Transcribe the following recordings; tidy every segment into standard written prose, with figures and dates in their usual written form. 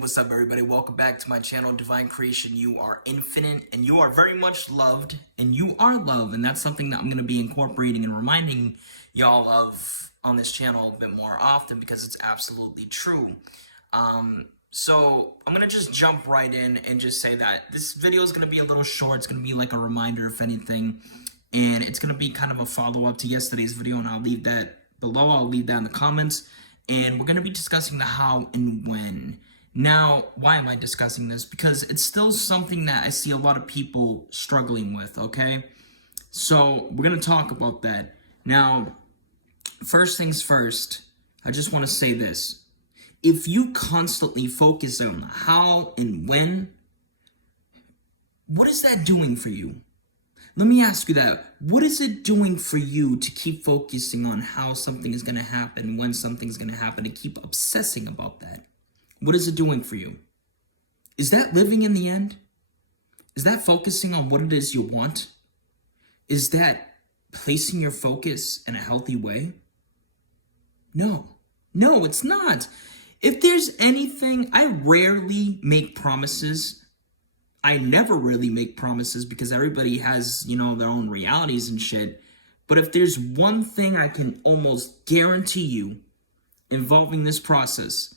What's up, everybody? Welcome back to my channel, Divine Creation. You are infinite and you are very much loved, and you are love, and that's something that I'm going to be incorporating and reminding y'all of on this channel a bit more often because it's absolutely true. So I'm going to just jump right in and just say that this video is going to be a little short. It's going to be like a reminder, if anything, and it's going to be kind of a follow-up to yesterday's video, and I'll leave that below. I'll leave that in the comments, and we're going to be discussing the how and when. Now, why am I discussing this? Because it's still something that I see a lot of people struggling with, okay? So, we're going to talk about that. Now, first things first, I just want to say this. If you constantly focus on how and when, what is that doing for you? Let me ask you that. What is it doing for you to keep focusing on how something is going to happen, when something's going to happen, and keep obsessing about that? What is it doing for you? Is that living in the end? Is that focusing on what it is you want? Is that placing your focus in a healthy way? No. No, it's not. If there's anything, I rarely make promises. I never really make promises because everybody has, their own realities and shit. But if there's one thing I can almost guarantee you involving this process,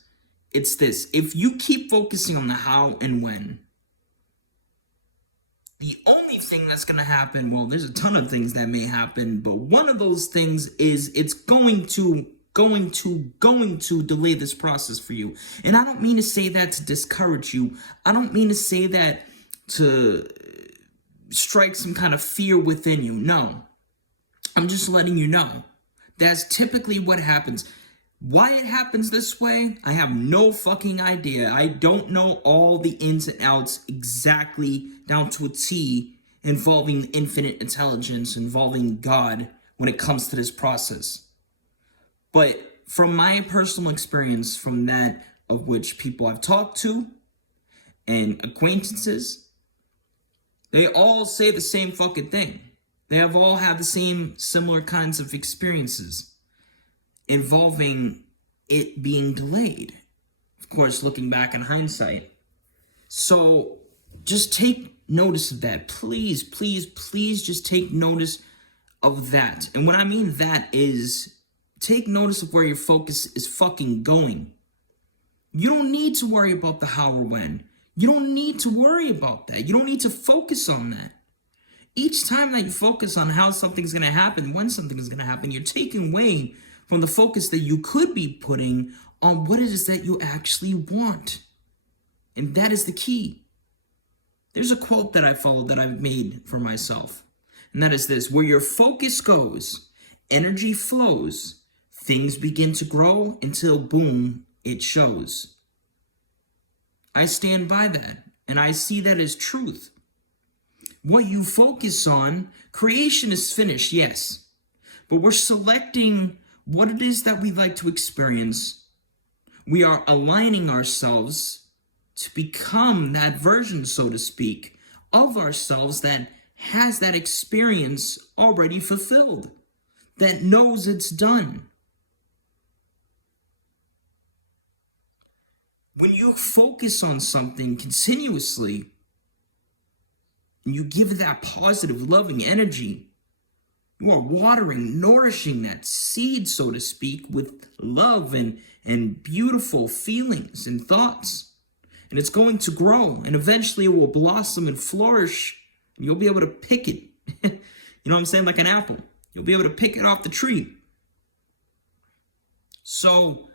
it's this. If you keep focusing on the how and when, the only thing that's going to happen, well, there's a ton of things that may happen, but one of those things is it's going to delay this process for you. And I don't mean to say that to discourage you. I don't mean to say that to strike some kind of fear within you. No. I'm just letting you know. That's typically what happens. Why it happens this way, I have no fucking idea. I don't know all the ins and outs exactly down to a T involving infinite intelligence, involving God when it comes to this process. But from my personal experience, from that of which people I've talked to and acquaintances, they all say the same fucking thing. They have all had the same similar kinds of experiences involving it being delayed. Of course, looking back in hindsight. So just take notice of that. Please, please, please just take notice of that. And what I mean that is take notice of where your focus is fucking going. You don't need to worry about the how or when. You don't need to worry about that. You don't need to focus on that. Each time that you focus on how something's going to happen, when something is going to happen, you're taking away from the focus that you could be putting on what it is that you actually want. And that is the key. There's a quote that I follow that I've made for myself. And that is this: where your focus goes, energy flows, things begin to grow until boom, it shows. I stand by that, and I see that as truth. What you focus on, creation is finished, yes. But we're selecting what it is that we like to experience. We are aligning ourselves to become that version, so to speak, of ourselves that has that experience already fulfilled, that knows it's done. When you focus on something continuously, and you give that positive, loving energy, you are watering, nourishing that seed, so to speak, with love and beautiful feelings and thoughts. And it's going to grow, and eventually it will blossom and flourish, and you'll be able to pick it. You know what I'm saying? Like an apple. You'll be able to pick it off the tree. So,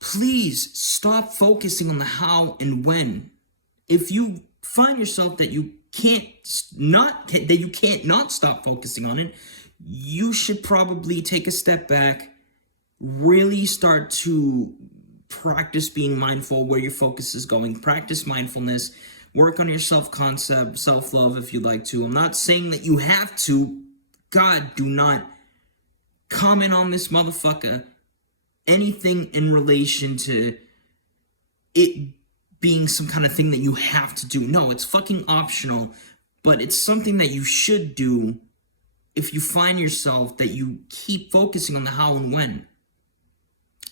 please stop focusing on the how and when. If you find yourself that you can't not stop focusing on it, you should probably take a step back, really start to practice being mindful where your focus is going, practice mindfulness, work on your self-concept, self-love if you'd like to. I'm not saying that you have to. God, do not comment on this motherfucker anything in relation to it being some kind of thing that you have to do. No, it's fucking optional, but it's something that you should do if you find yourself that you keep focusing on the how and when.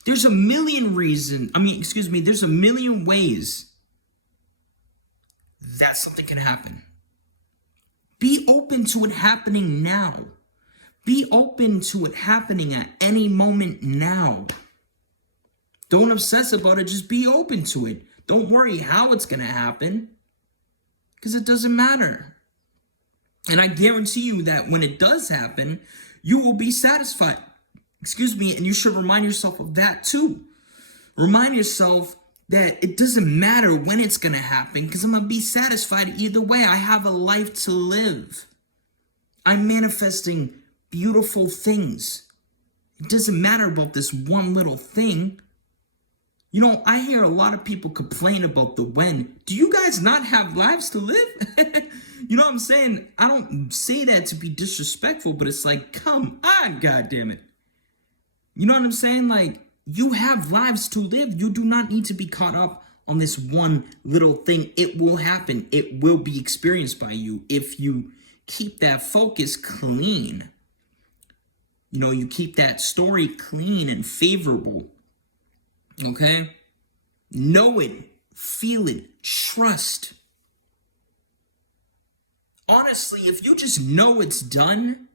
There's a million there's a million ways that something can happen. Be open to it happening now. Be open to it happening at any moment now. Don't obsess about it, just be open to it. Don't worry how it's going to happen, because it doesn't matter. And I guarantee you that when it does happen, you will be satisfied. And you should remind yourself of that too. Remind yourself that it doesn't matter when it's going to happen, because I'm going to be satisfied either way. I have a life to live. I'm manifesting beautiful things. It doesn't matter about this one little thing. You know, I hear a lot of people complain about the when. Do you guys not have lives to live? You know what I'm saying? I don't say that to be disrespectful, but it's like, come on, goddammit. You know what I'm saying? Like, you have lives to live. You do not need to be caught up on this one little thing. It will happen. It will be experienced by you if you keep that focus clean. You know, you keep that story clean and favorable. Okay? Know it. Feel it. Trust. Honestly, if you just know it's done,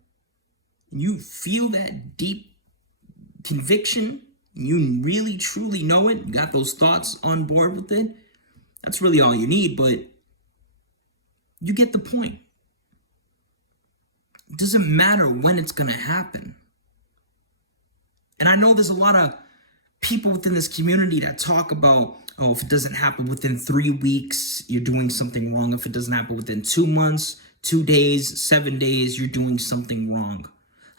and you feel that deep conviction, you really truly know it, you got those thoughts on board with it, that's really all you need, but you get the point. It doesn't matter when it's going to happen. And I know there's a lot of people within this community that talk about, oh, if it doesn't happen within 3 weeks, you're doing something wrong. If it doesn't happen within 2 months, 2 days, 7 days, you're doing something wrong.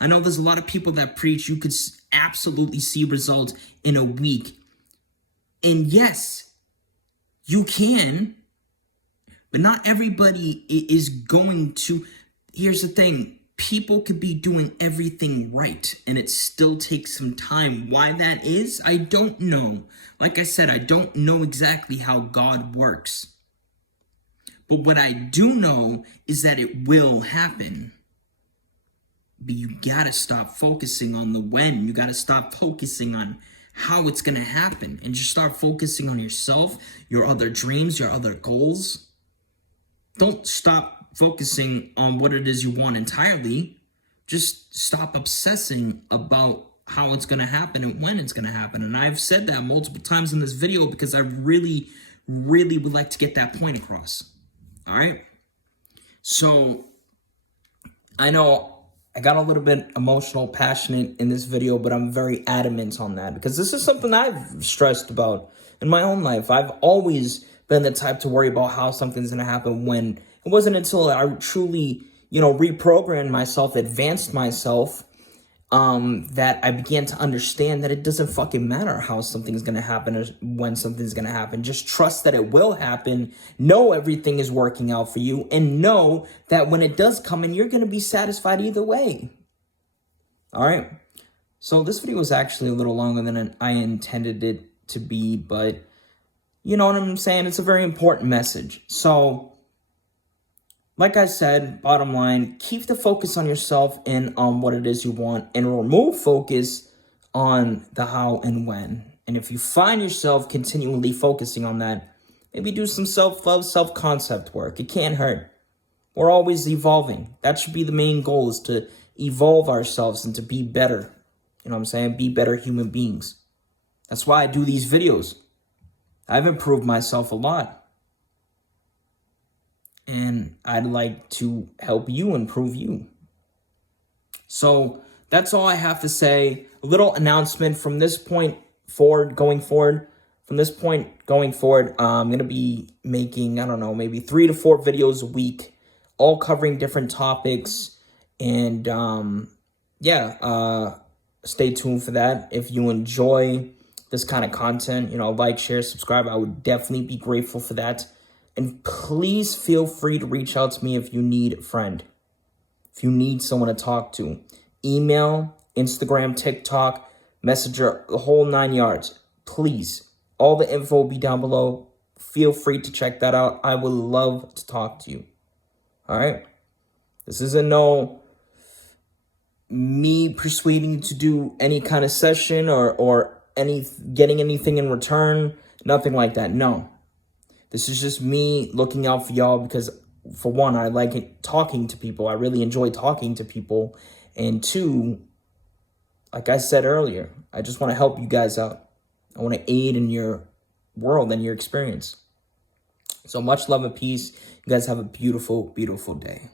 I know there's a lot of people that preach you could absolutely see results in a week. And yes, you can, but not everybody is going to. Here's the thing. People could be doing everything right, and it still takes some time. Why that is, I don't know. Like I said, I don't know exactly how God works. But what I do know is that it will happen. But you gotta stop focusing on the when. You gotta stop focusing on how it's gonna happen, and just start focusing on yourself, your other dreams, your other goals. Don't stop focusing on what it is you want entirely. Just stop obsessing about how it's going to happen and when it's going to happen. And I've said that multiple times in this video because I really, really would like to get that point across. All right. So I know I got a little bit emotional, passionate in this video, but I'm very adamant on that because this is something I've stressed about in my own life. I've always been the type to worry about how something's going to happen when. It wasn't until I truly, reprogrammed myself, advanced myself, that I began to understand that it doesn't fucking matter how something's going to happen or when something's going to happen. Just trust that it will happen. Know everything is working out for you, and know that when it does come in, you're going to be satisfied either way. All right. So this video was actually a little longer than I intended it to be, but you know what I'm saying? It's a very important message. So, like I said, bottom line, keep the focus on yourself and on what it is you want, and remove focus on the how and when. And if you find yourself continually focusing on that, maybe do some self-love, self-concept work. It can't hurt. We're always evolving. That should be the main goal, is to evolve ourselves and to be better. You know what I'm saying? Be better human beings. That's why I do these videos. I've improved myself a lot. And I'd like to help you improve you. So that's all I have to say. A little announcement from this point forward, going forward. From this point going forward, I'm going to be making, I don't know, maybe 3 to 4 videos a week, all covering different topics. And stay tuned for that. If you enjoy this kind of content, like, share, subscribe. I would definitely be grateful for that. And please feel free to reach out to me if you need a friend, if you need someone to talk to. Email, Instagram, TikTok, Messenger, the whole 9 yards. Please. All the info will be down below. Feel free to check that out. I would love to talk to you. All right? This isn't me persuading you to do any kind of session or getting anything in return, nothing like that. No. This is just me looking out for y'all because, for one, I like talking to people. I really enjoy talking to people. And two, like I said earlier, I just want to help you guys out. I want to aid in your world and your experience. So much love and peace. You guys have a beautiful, beautiful day.